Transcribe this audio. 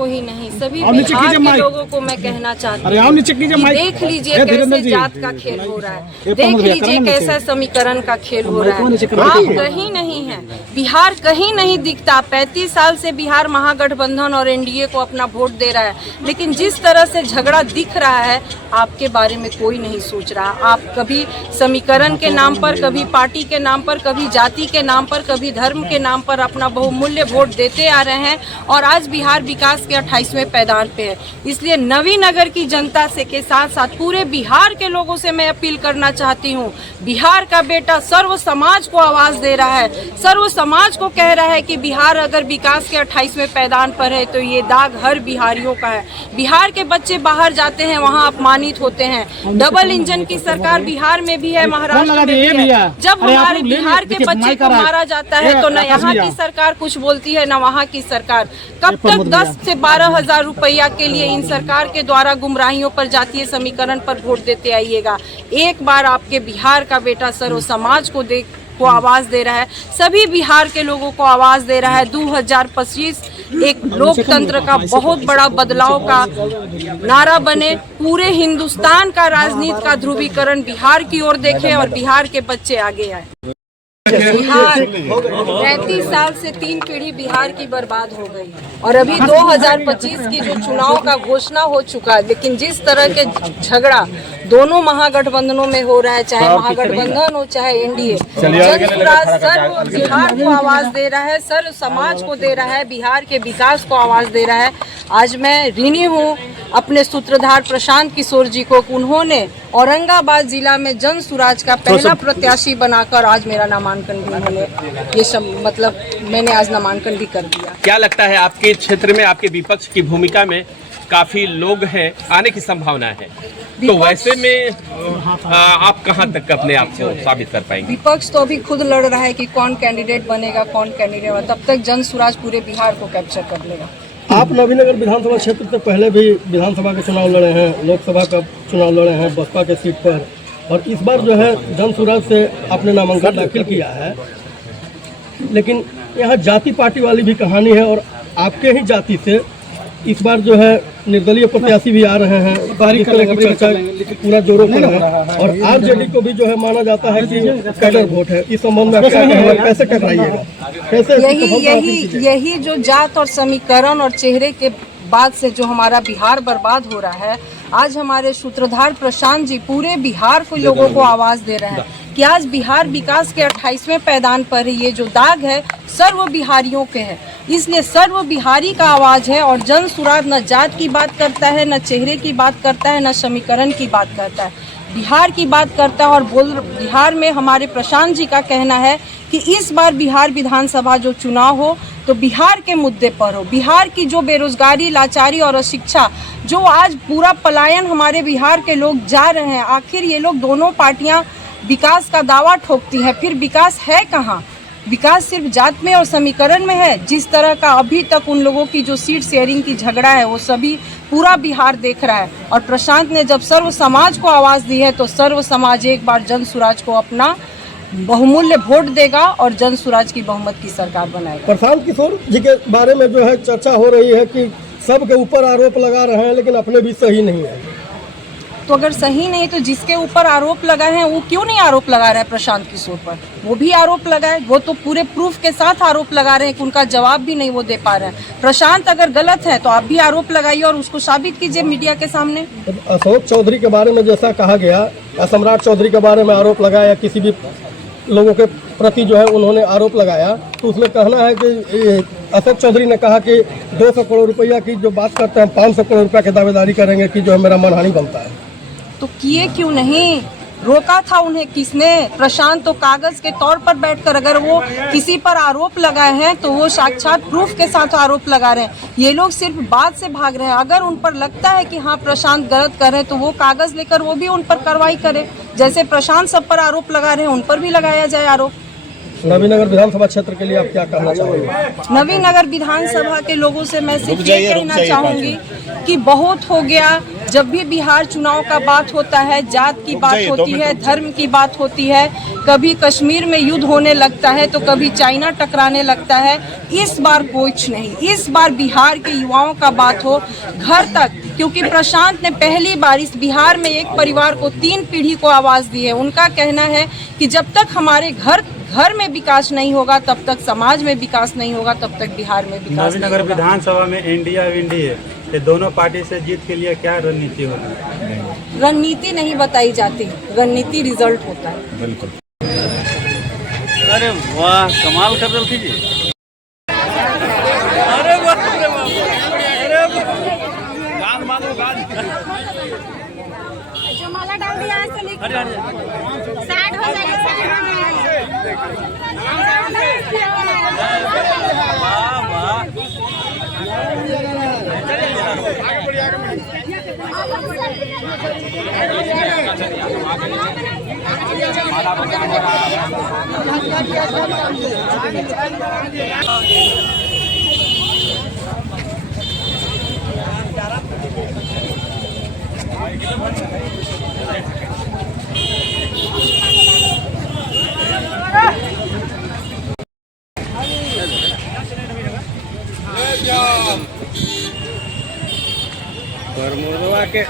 को ही नहीं, सभी बिहार के लोगों को मैं कहना चाहती हूँ, देख लीजिए कैसे जात का खेल हो रहा है, देख लीजिए कैसा समीकरण का खेल हो रहा है। आप कहीं नहीं है, बिहार कहीं नहीं दिखता। 35 साल से बिहार महागठबंधन और एनडीए को अपना वोट दे रहा है, लेकिन जिस तरह से झगड़ा दिख रहा है, आपके बारे में कोई नहीं सोच रहा। आप कभी समीकरण के नाम पर, कभी पार्टी के नाम पर, कभी जाति के नाम पर, कभी धर्म के नाम पर अपना बहुमूल्य वोट देते आ रहे हैं, और आज बिहार विकास के 28वें पैदान पे है। इसलिए नवीनगर की जनता से के साथ साथ पूरे बिहार के लोगों से मैं अपील करना चाहती हूँ, बिहार का बेटा सर्व समाज को आवाज दे रहा है, सर्व समाज को कह रहा है कि बिहार अगर विकास के 28वें पैदान पर है तो ये दाग हर बिहारियों का है। बिहार के बच्चे बाहर जाते हैं, वहाँ अपमानित होते हैं। डबल इंजन की सरकार बिहार में भी है, महाराष्ट्र में भी है। जब हमारे बिहार के बच्चे को मारा जाता है तो न यहाँ की सरकार कुछ बोलती है, न वहाँ की सरकार। कब तक 10 से 12 हजार रुपया के लिए इन सरकार के द्वारा गुमराहियों पर, जातीय समीकरण पर वोट देते आइएगा। एक बार आपके बिहार का बेटा सर्व समाज को आवाज दे रहा है, सभी बिहार के लोगों को आवाज दे रहा है। 2025 एक लोकतंत्र का बहुत बड़ा बदलाव का नारा बने, पूरे हिंदुस्तान का राजनीति का ध्रुवीकरण बिहार की ओर देखे और बिहार के बच्चे आगे आए। बिहार 35 साल से 3 पीढ़ी बिहार की बर्बाद हो गई, और अभी 2025 की जो चुनाव का घोषणा हो चुका है, लेकिन जिस तरह के झगड़ा दोनों महागठबंधनों में हो रहा है, चाहे महागठबंधन हो चाहे एनडीए, जनसुराज सर्व बिहार को आवाज दे रहा है, सर्व समाज को दे रहा है, बिहार के विकास को आवाज दे रहा है। आज मैं ऋणी हूँ अपने सूत्रधार प्रशांत किशोर जी को, उन्होंने औरंगाबाद जिला में जनसुराज का पहला प्रत्याशी बनाकर आज मेरा नामांकन भी उन्होंने मैंने आज नामांकन भी कर दिया। क्या लगता है आपके क्षेत्र में आपके विपक्ष की भूमिका में काफी लोग हैं, आने की संभावना है, तो वैसे में आप कहां तक अपने आप को साबित कर पाएंगे? विपक्ष तो अभी खुद लड़ रहा है कि कौन कैंडिडेट बनेगा, कौन कैंडिडेट बनेगा, तब तक जनसुराज पूरे बिहार को कैप्चर कर लेगा। आप नवीनगर विधानसभा क्षेत्र से पहले भी विधानसभा के चुनाव लड़े हैं, लोकसभा का चुनाव लड़े हैं बसपा के सीट पर, और इस बार जो है जनसुराज से आपने नामांकन दाखिल किया है, लेकिन यहाँ जाति पार्टी वाली भी कहानी है, और आपके ही जाति से इस बार जो है निर्दलीय प्रत्याशी भी आ रहे हैं, चर्चा पूरा जोरों पर है, और आरजेडी को भी जो है माना जाता है कि कैडर वोट है। इस संबंध में कैसे टकराइएगा? कैसे यही जो जात और समीकरण और चेहरे के बाद से जो हमारा बिहार बर्बाद हो रहा है, आज हमारे सूत्रधार प्रशांत जी पूरे बिहार को लोगों को आवाज दे रहे हैं कि आज बिहार विकास के 28वें पैदान पर ये जो दाग है सर्व बिहारियों के है, इसलिए सर्व बिहारी का आवाज है। और जनसुराज न जात की बात करता है, न चेहरे की बात करता है, न समीकरण की बात करता है, बिहार की बात करता है। और बिहार में हमारे प्रशांत जी का कहना है कि इस बार बिहार विधानसभा जो चुनाव हो तो बिहार के मुद्दे पर हो। बिहार की जो बेरोजगारी, लाचारी और अशिक्षा, जो आज पूरा पलायन हमारे बिहार के लोग जा रहे हैं, आखिर ये लोग दोनों पार्टियां विकास का दावा ठोकती हैं, फिर विकास है कहाँ? विकास सिर्फ जात में और समीकरण में है। जिस तरह का अभी तक उन लोगों की जो सीट शेयरिंग की झगड़ा है, वो सभी पूरा बिहार देख रहा है। और प्रशांत ने जब सर्व समाज को आवाज़ दी है तो सर्व समाज एक बार जनसुराज को अपना बहुमूल्य वोट देगा और जनसुराज की बहुमत की सरकार बनाएगा। प्रशांत किशोर जी के बारे में जो है चर्चा हो रही है कि सबके ऊपर आरोप लगा रहे हैं, लेकिन अपने भी सही नहीं है। तो अगर सही नहीं तो जिसके ऊपर आरोप लगाए हैं वो क्यों नहीं आरोप लगा रहा है प्रशांत किशोर पर? वो भी आरोप लगाए, वो तो पूरे प्रूफ के साथ आरोप लगा रहे हैं कि उनका जवाब भी नहीं वो दे पा रहे हैं। प्रशांत अगर गलत है तो आप भी आरोप लगाइए और उसको साबित कीजिए मीडिया के सामने। अशोक चौधरी के बारे में जैसा कहा गया, या सम्राट चौधरी के बारे में आरोप लगाया, किसी भी लोगों के प्रति जो है उन्होंने आरोप लगाया, तो उसमें कहना है कि अशोक चौधरी ने कहा कि 200 करोड़ रुपया की जो बात करते हैं, 500 करोड़ रुपया की दावेदारी करेंगे कि जो है मेरा मनहानि बनता है। तो किए क्यों नहीं? रोका था उन्हें किसने? प्रशांत तो कागज के तौर पर बैठकर अगर वो किसी पर आरोप लगाए हैं तो वो साक्षात प्रूफ के साथ आरोप लगा रहे हैं। ये लोग सिर्फ बात से भाग रहे हैं। अगर उन पर लगता है कि हाँ प्रशांत गलत कर रहे हैं तो वो कागज लेकर वो भी उन पर कार्रवाई करे। जैसे प्रशांत सब पर आरोप लगा रहे हैं, उन पर भी लगाया जाए आरोप। नवीनगर विधानसभा क्षेत्र के लिए आप क्या कहना चाहोगे? नवीनगर विधानसभा के लोगों से मैं सिर्फ ये कहना चाहूंगी कि बहुत हो गया। जब भी बिहार चुनाव का बात होता है, जात की बात होती है, धर्म की बात होती है, कभी कश्मीर में युद्ध होने लगता है तो कभी चाइना टकराने लगता है। इस बार कुछ नहीं, इस बार बिहार के युवाओं का बात हो घर तक, क्योंकि प्रशांत ने पहली बार इस बिहार में एक परिवार को 3 पीढ़ी को आवाज दी है। उनका कहना है कि जब तक हमारे घर में विकास नहीं होगा, तब तक समाज में विकास नहीं होगा, तब तक बिहार में विकास नहीं नवीनगर होगा। विधानसभा में इंडिया विंडी है, ये दोनों पार्टी से जीत के लिए क्या रणनीति होगी? रणनीति नहीं बताई जाती, रणनीति रिजल्ट होता है। बिल्कुल। अरे वाह, कमाल कर रही थी जी। अरे जो माला डाल दिया ऐसे लिख साइड हो जाएगा, साइड हो के